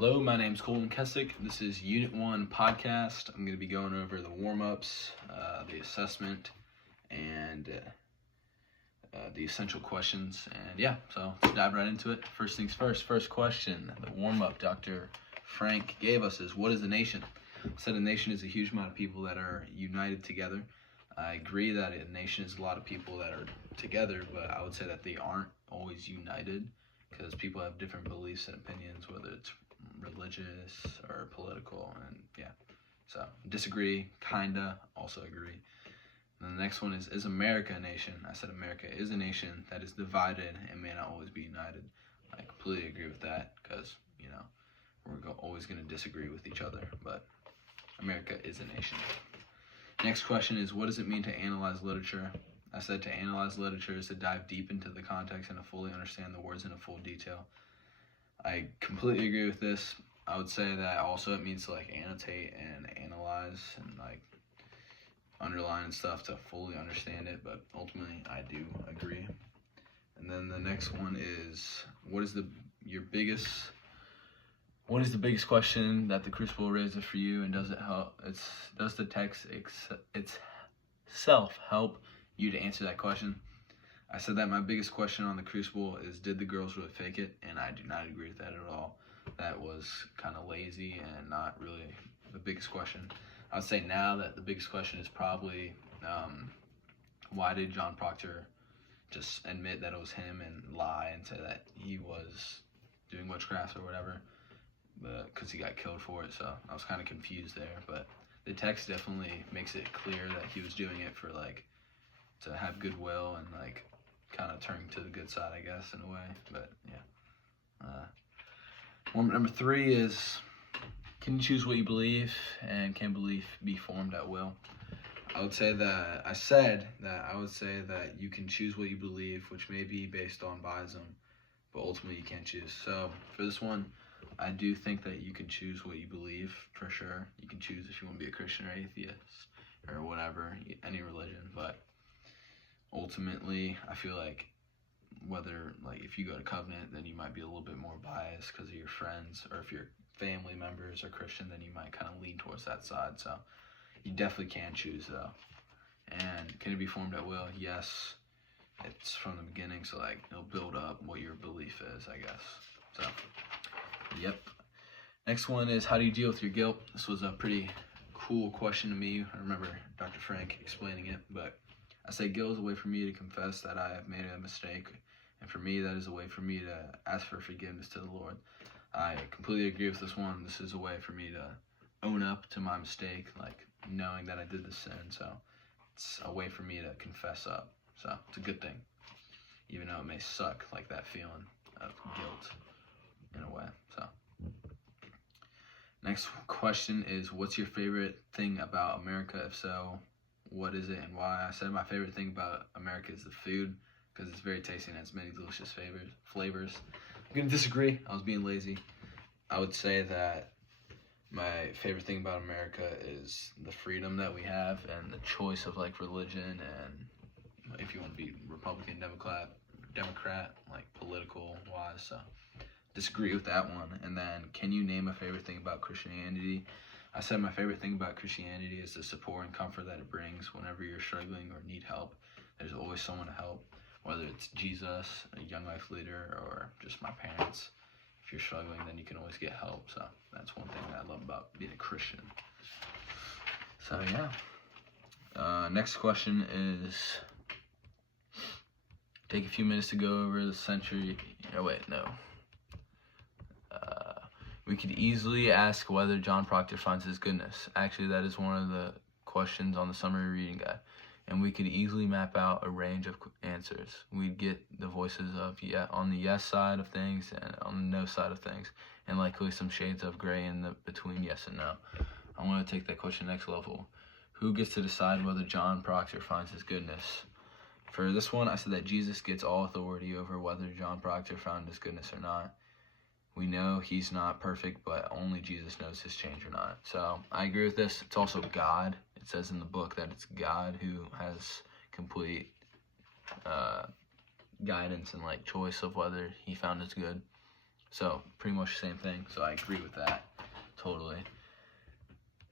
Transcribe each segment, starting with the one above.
Hello, my name's Colton Kessick. This is Unit 1 podcast. I'm going to be going over the warm-ups, the assessment, and the essential questions. And yeah, so let's dive right into it. First things first. First question, the warm-up Dr. Frank gave us is, what is a nation? I said a nation is a huge amount of people that are united together. I agree that a nation is a lot of people that are together, but I would say that they aren't always united because people have different beliefs and opinions, whether it's religious or political, and yeah, so disagree, kinda, also agree. And the next one is America a nation? I said America is a nation that is divided and may not always be united. I completely agree with that because, we're always going to disagree with each other, but America is a nation. Next question is, what does it mean to analyze literature? I said to analyze literature is to dive deep into the context and to fully understand the words in a full detail. I completely agree with this. I would say that also it means to annotate and analyze and underline and stuff to fully understand it, but ultimately I do agree. And then the next one is, what is the biggest question that the Crucible raises for you, and does the text itself help you to answer that question? I said that my biggest question on the Crucible is, did the girls really fake it? And I do not agree with that at all. That was kind of lazy and not really the biggest question. I would say now that the biggest question is probably, why did John Proctor just admit that it was him and lie and say that he was doing witchcraft or whatever, because he got killed for it. So I was kind of confused there, but the text definitely makes it clear that he was doing it for to have goodwill and kind of turning to the good side, I guess, in a way. But yeah. Warm-up number 3 is, can you choose what you believe, and can belief be formed at will? I would say that you can choose what you believe, which may be based on biasm, but ultimately you can't choose. So for this one, I do think that you can choose what you believe, for sure. You can choose if you want to be a Christian or atheist or whatever, any religion, but ultimately I feel like whether if you go to Covenant, then you might be a little bit more biased because of your friends, or if your family members are Christian, then you might kind of lean towards that side. So you definitely can choose though. And can it be formed at will? Yes, it's from the beginning, so it'll build up what your belief is, I guess. So yep. Next one is, how do you deal with your guilt? This was a pretty cool question to me. I remember Dr. Frank explaining it, but I say guilt is a way for me to confess that I have made a mistake, and for me that is a way for me to ask for forgiveness to the Lord. I completely agree with this one. This is a way for me to own up to my mistake, knowing that I did the sin. So it's a way for me to confess up. So it's a good thing, even though it may suck, that feeling of guilt in a way. So next question is, what's your favorite thing about America? If so, what is it and why? I said my favorite thing about America is the food, because it's very tasty and has many delicious flavors. I'm going to disagree. I was being lazy. I would say that my favorite thing about America is the freedom that we have and the choice of religion, and if you want to be Republican, Democrat, political wise. So disagree with that one. And then, can you name a favorite thing about Christianity? I said my favorite thing about Christianity is the support and comfort that it brings whenever you're struggling or need help. There's always someone to help, whether it's Jesus, a Young Life leader, or just my parents. If you're struggling, then you can always get help. So that's one thing that I love about being a Christian. So yeah. Next question is, take a few minutes to go over the century. Oh wait, no. We could easily ask whether John Proctor finds his goodness. Actually, that is one of the questions on the summary reading guide. And we could easily map out a range of answers. We'd get the voices of on the yes side of things and on the no side of things, and likely some shades of gray in the between yes and no. I want to take that question next level. Who gets to decide whether John Proctor finds his goodness? For this one, I said that Jesus gets all authority over whether John Proctor found his goodness or not. We know he's not perfect, but only Jesus knows his change or not. So I agree with this. It's also God. It says in the book that it's God who has complete guidance and choice of whether he found his good. So pretty much the same thing. So I agree with that totally.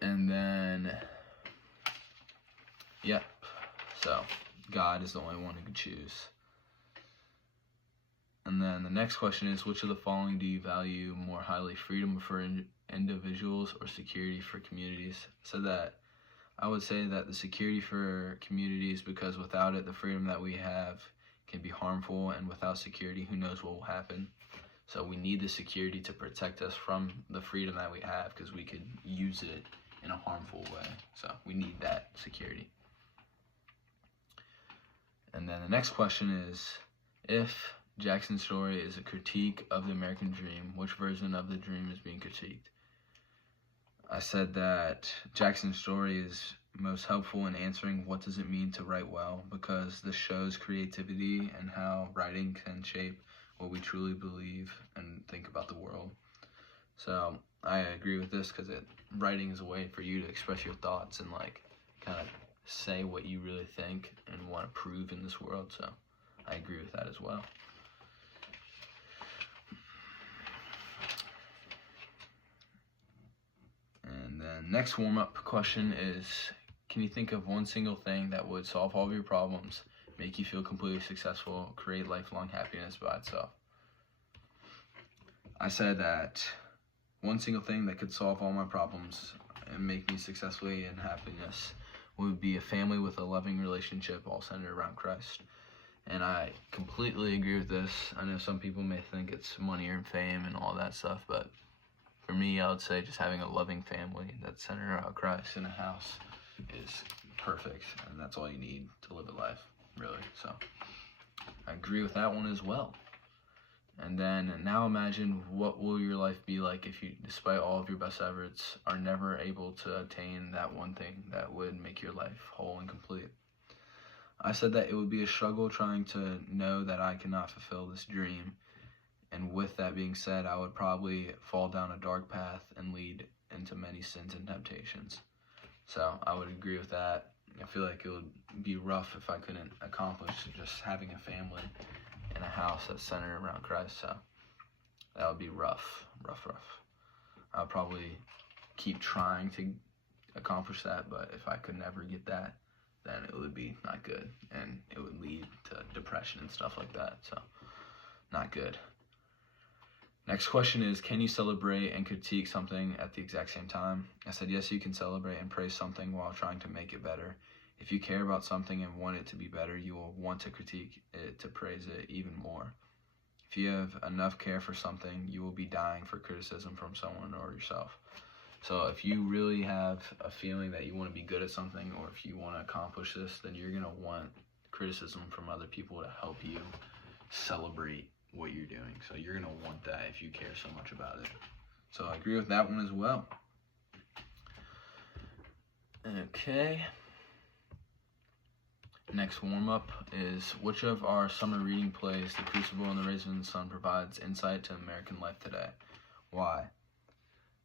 And then, yep. So God is the only one who can choose. And then the next question is, which of the following do you value more highly, freedom for individuals or security for communities? So that I would say that the security for communities, because without it, the freedom that we have can be harmful, and without security, who knows what will happen. So we need the security to protect us from the freedom that we have, because we could use it in a harmful way. So we need that security. And then the next question is, if Jackson's story is a critique of the American dream, which version of the dream is being critiqued? I said that Jackson's story is most helpful in answering what does it mean to write well, because this shows creativity and how writing can shape what we truly believe and think about the world. So I agree with this, because writing is a way for you to express your thoughts and like kind of say what you really think and want to prove in this world. So I agree with that as well. And then next warm-up question is, can you think of one single thing that would solve all of your problems, make you feel completely successful, create lifelong happiness by itself? I said that one single thing that could solve all my problems and make me successfully in happiness would be a family with a loving relationship all centered around Christ. And I completely agree with this. I know some people may think it's money or fame and all that stuff, but for me, I would say just having a loving family that's centered around Christ in a house is perfect, and that's all you need to live a life, really. So I agree with that one as well. And then now imagine, what will your life be like if you, despite all of your best efforts, are never able to attain that one thing that would make your life whole and complete? I said that it would be a struggle trying to know that I cannot fulfill this dream. And with that being said, I would probably fall down a dark path and lead into many sins and temptations. So I would agree with that. I feel like it would be rough if I couldn't accomplish just having a family in a house that's centered around Christ. So that would be rough. I would probably keep trying to accomplish that, but if I could never get that, then it would be not good, and it would lead to depression and stuff like that. So not good. Next question is, can you celebrate and critique something at the exact same time? I said, yes, you can celebrate and praise something while trying to make it better. If you care about something and want it to be better, you will want to critique it to praise it even more. If you have enough care for something, you will be dying for criticism from someone or yourself. So if you really have a feeling that you want to be good at something, or if you want to accomplish this, then you're going to want criticism from other people to help you celebrate what you're doing. So you're going to want that if you care so much about it. So I agree with that one as well. Okay. Next warm-up is, which of our summer reading plays, The Crucible and The Raisin in the Sun, provides insight to American life today? Why?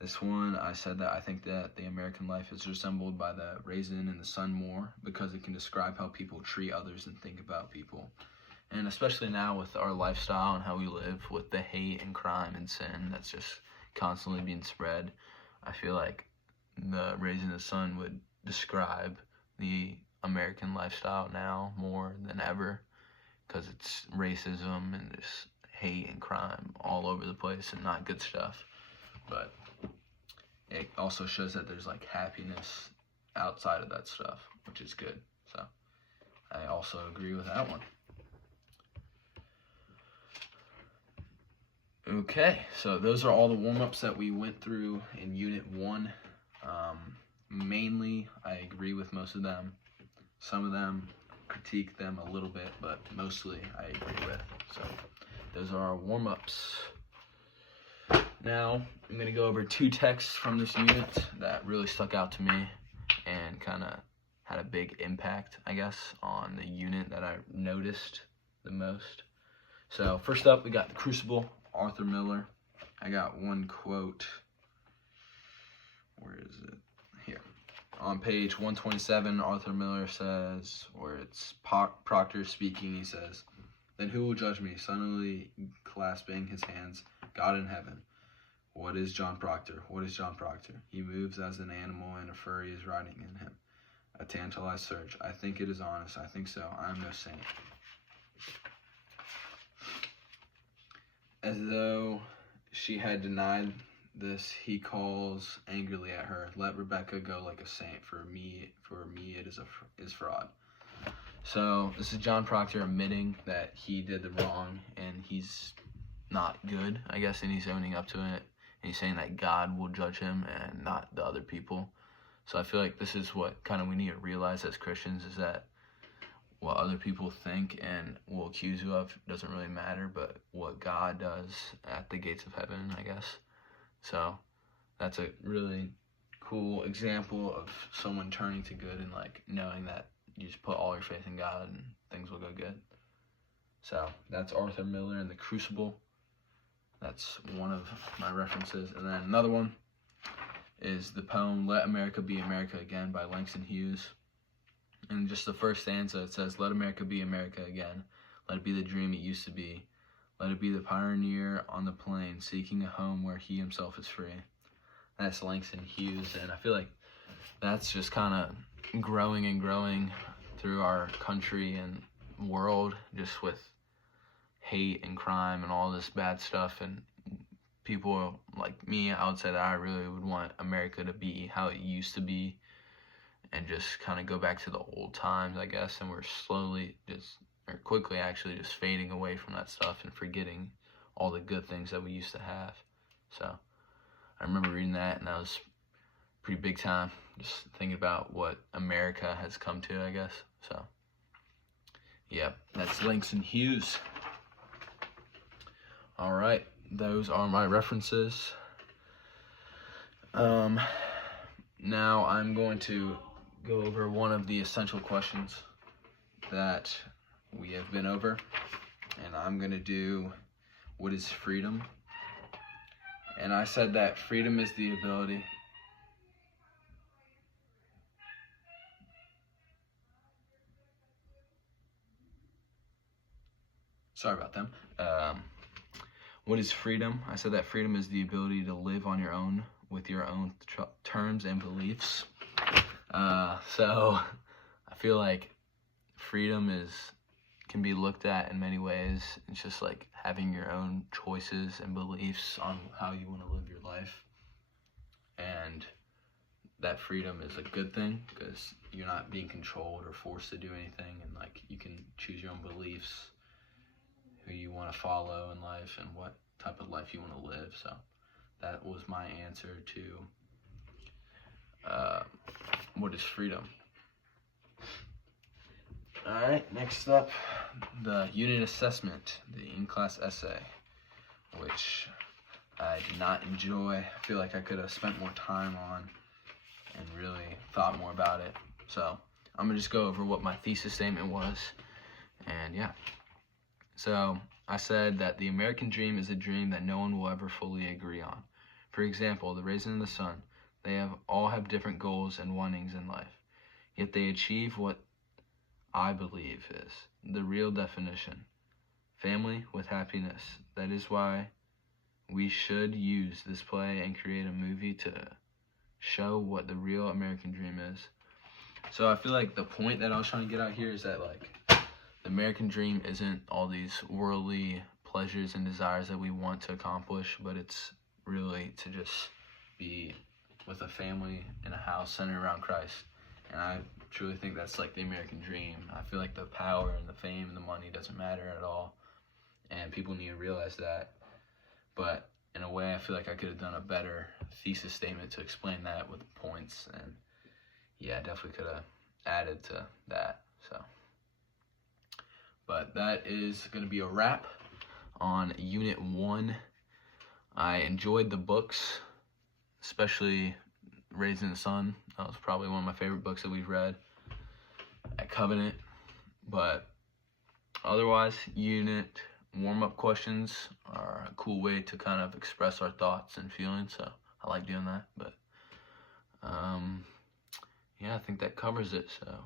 This one, I said that I think that the American life is resembled by The Raisin in the Sun more, because it can describe how people treat others and think about people. And especially now with our lifestyle and how we live, with the hate and crime and sin that's just constantly being spread, I feel like The Raisin in the Sun would describe the American lifestyle now more than ever, because it's racism and this hate and crime all over the place and not good stuff. But it also shows that there's like happiness outside of that stuff, which is good. So I also agree with that one. Okay, so those are all the warm-ups that we went through in Unit 1. Mainly, I agree with most of them. Some of them, critique them a little bit, but mostly I agree with. So those are our warm-ups. Now, I'm going to go over 2 texts from this unit that really stuck out to me and kind of had a big impact, I guess, on the unit that I noticed the most. So first up, we got The Crucible, Arthur Miller. I got one quote. Where is it? Here. On page 127, Arthur Miller says, or it's Proctor speaking, he says, "Then who will judge me?" Suddenly clasping his hands, God in heaven. What is John Proctor? What is John Proctor? He moves as an animal and a furry is riding in him. A tantalized search. I think it is honest. I think so. I am no saint. As though she had denied this, he calls angrily at her. Let Rebecca go like a saint. For me it is fraud. So this is John Proctor admitting that he did the wrong and he's not good, I guess, and he's owning up to it. And he's saying that God will judge him and not the other people. So I feel like this is what kind of we need to realize as Christians, is that what other people think and will accuse you of doesn't really matter, but what God does at the gates of heaven, I guess. So that's a really cool example of someone turning to good and like knowing that you just put all your faith in God and things will go good. So that's Arthur Miller in The Crucible. That's one of my references. And then another one is the poem Let America Be America Again by Langston Hughes. And just the first stanza, it says, let America be America again. Let it be the dream it used to be. Let it be the pioneer on the plain, seeking a home where he himself is free. That's Langston Hughes, and I feel like that's just kind of growing and growing through our country and world, just with hate and crime and all this bad stuff. And people like me, I would say that I really would want America to be how it used to be and just kind of go back to the old times, I guess. And we're quickly actually just fading away from that stuff and forgetting all the good things that we used to have. So I remember reading that, and that was pretty big time, just thinking about what America has come to, I guess. So yeah, that's Langston Hughes. All right, those are my references. Now I'm going to go over one of the essential questions that we have been over, and I'm going to do, what is freedom? And I said that freedom is the ability sorry about them. What is freedom? I said that freedom is the ability to live on your own with your own terms and beliefs. So I feel like freedom can be looked at in many ways. It's just like having your own choices and beliefs on how you want to live your life. And that freedom is a good thing because you're not being controlled or forced to do anything, and like you can choose your own beliefs, who you want to follow in life, and what type of life you want to live. So that was my answer to what is freedom. Alright, next up, the unit assessment, the in-class essay, which I did not enjoy. I feel like I could have spent more time on and really thought more about it. So I'm going to just go over what my thesis statement was. And yeah. So I said that the American dream is a dream that no one will ever fully agree on. For example, the raisin and the sun, they all have different goals and wantings in life. Yet they achieve what I believe is the real definition. Family with happiness. That is why we should use this play and create a movie to show what the real American dream is. So I feel like the point that I was trying to get out here is that like the American dream isn't all these worldly pleasures and desires that we want to accomplish, but it's really to just be with a family in a house centered around Christ. And I truly think that's like the American dream. I feel like the power and the fame and the money doesn't matter at all, and people need to realize that. But in a way, I feel like I could have done a better thesis statement to explain that with points, and yeah, definitely could have added to that. So, but that is going to be a wrap on Unit 1. I enjoyed the books, especially Raising the Sun. That was probably one of my favorite books that we've read at Covenant. But otherwise, unit warm-up questions are a cool way to kind of express our thoughts and feelings, so I like doing that. But yeah, I think that covers it. So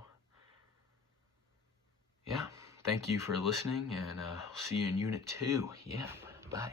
yeah, thank you for listening, and I'll see you in Unit 2. Yeah, bye.